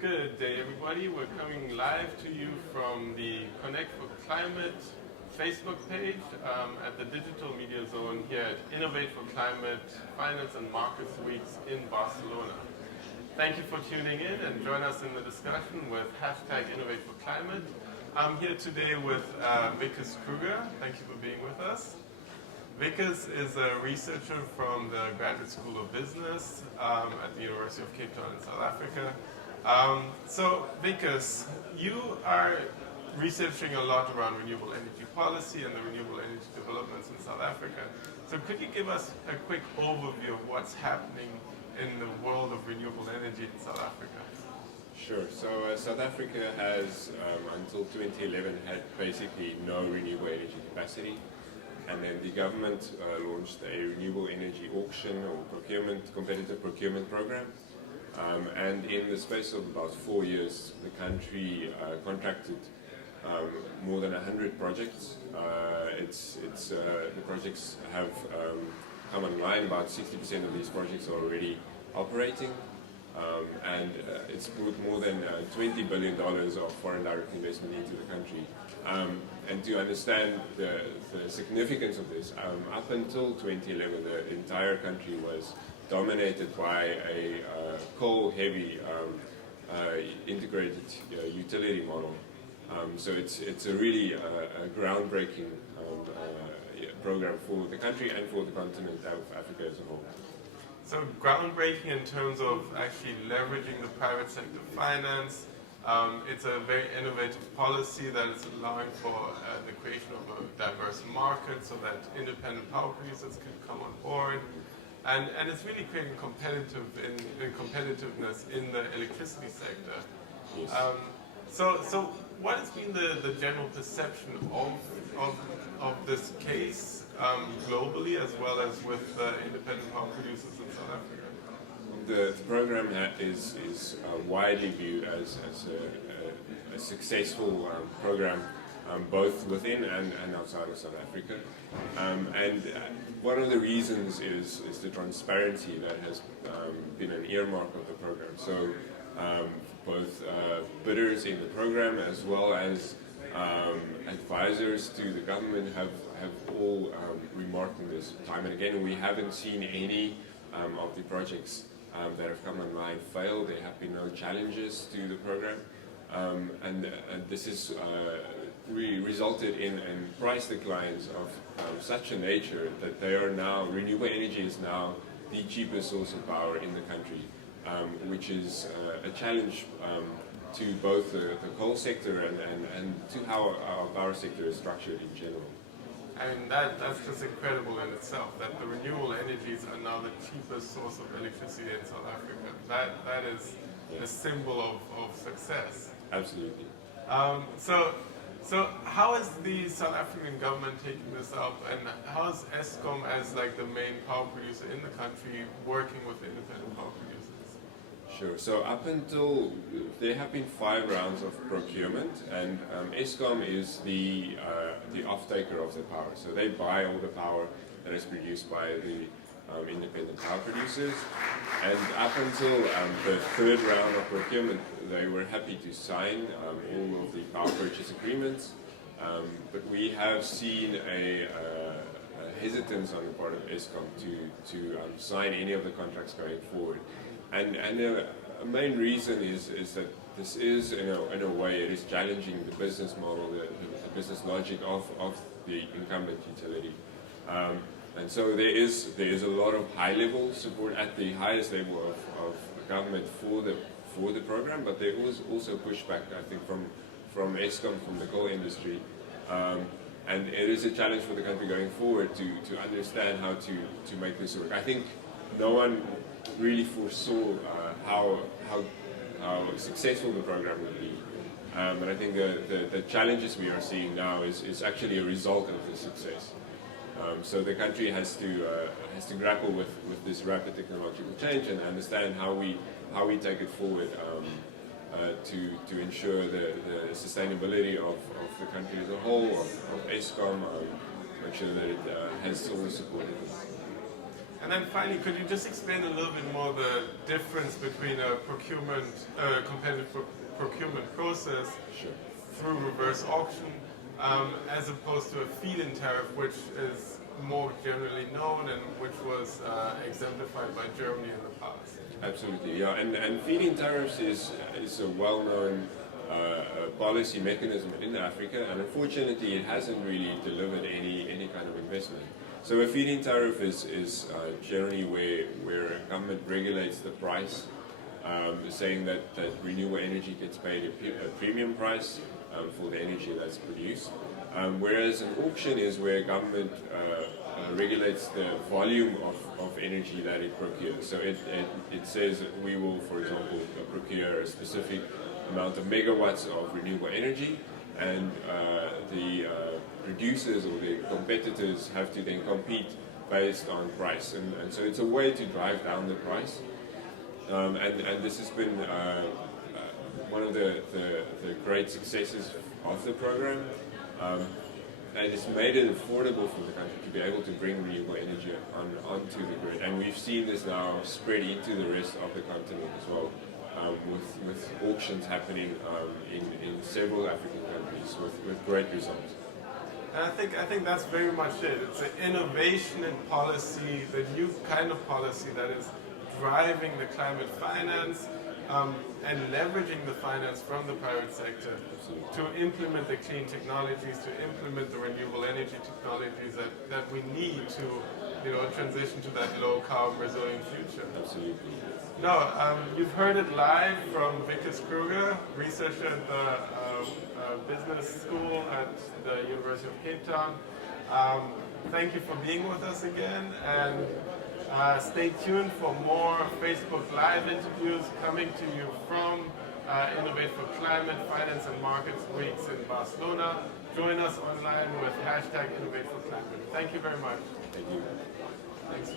Good day, everybody. We're coming live to you from the Connect for Climate Facebook page at the Digital Media Zone here at Innovate for Climate Finance and Markets Weeks in Barcelona. Thank you for tuning in and join us in the discussion with hashtag Innovate for Climate. I'm here today with Wikus Kruger. Thank you for being with us. Wikus is a researcher from the Graduate School of Business at the University of Cape Town in South Africa. So Wikus, you are researching a lot around renewable energy policy and the renewable energy developments in South Africa. So could you give us a quick overview of what's happening in the world of renewable energy in South Africa? Sure. So South Africa has, until 2011, had basically no renewable energy capacity. And then the government launched a renewable energy auction or competitive procurement program. And in the space of about 4 years, the country contracted more than 100 projects. The projects have come online. About 60% of these projects are already operating. And it's brought more than $20 billion of foreign direct investment into the country. And to understand the significance of this, up until 2011, the entire country was dominated by a coal-heavy integrated utility model. So it's a really groundbreaking program for the country and for the continent of Africa as a whole. So groundbreaking in terms of actually leveraging the private sector finance. It's a very innovative policy that is allowing for the creation of a diverse market so that independent power producers can come on board. And it's really creating competitiveness in the electricity sector. Yes. So what has been the general perception of this case globally as well as with independent power producers in South Africa? The program is widely viewed as a successful program, both within and outside of South Africa. And one of the reasons is the transparency that has been an earmark of the program. So both bidders in the program as well as advisors to the government have all remarked on this time and again. We haven't seen any of the projects that have come online fail. There have been no challenges to the program. And this has really resulted in price declines of such a nature that they are now, renewable energy is now the cheapest source of power in the country, which is a challenge to both the coal sector and to how our power sector is structured in general. I mean, that's just incredible in itself, that the renewable energies are now the cheapest source of electricity in South Africa. That is a symbol of success. Absolutely. So how is the South African government taking this up, and how is Eskom, as like the main power producer in the country, working with independent power producers? Sure. So up until there have been 5 rounds of procurement, and Eskom is the off-taker of the power. So they buy all the power that is produced by the independent power producers. And up until the 3rd round of procurement, they were happy to sign all of the power purchase agreements. But we have seen a hesitance on the part of Eskom to sign any of the contracts going forward. And the main reason is that this is, in a way, it is challenging the business model, the business logic of the incumbent utility. And so there is a lot of high-level support at the highest level of government for the program, but there was also pushback, I think, from Eskom, from the coal industry. And it is a challenge for the country going forward to understand how to make this work. I think no one really foresaw how successful the program would be. And I think the challenges we are seeing now is actually a result of the success. So the country has to grapple with this rapid technological change and understand how we take it forward to ensure the sustainability of the country as a whole, of Eskom, make sure that it has all the support it needs. And then finally, could you just explain a little bit more the difference between a competitive procurement process through reverse auction, as opposed to a feed-in tariff, which is more generally known and which was exemplified by Germany in the past? Absolutely, yeah. And feed-in tariffs is a well-known policy mechanism in Africa, and unfortunately it hasn't really delivered any kind of investment. So a feed-in tariff is generally where a government regulates the price, saying that renewable energy gets paid a premium price for the energy that's produced. Whereas an auction is where government regulates the volume of energy that it procures. So it says that we will, for example, procure a specific amount of megawatts of renewable energy, and the producers or the competitors have to then compete based on price. And so it's a way to drive down the price. And this has been one of the great successes of the program. And it's made it affordable for the country to be able to bring renewable energy onto the grid. And we've seen this now spread into the rest of the continent as well, with auctions happening in several African countries with great results. And I think that's very much it. It's an innovation in policy, the new kind of policy that is driving the climate finance and leveraging the finance from the private sector to implement the clean technologies, to implement the renewable energy technologies that we need to transition to that low carbon resilient future. Absolutely. No, you've heard it live from Wikus Kruger, researcher at the business school at the University of Cape Town. Thank you for being with us again, and stay tuned for more Facebook Live interviews coming to you from Innovate for Climate, Finance and Markets Weeks in Barcelona. Join us online with #InnovateForClimate. Thank you very much. Thank you. Thanks.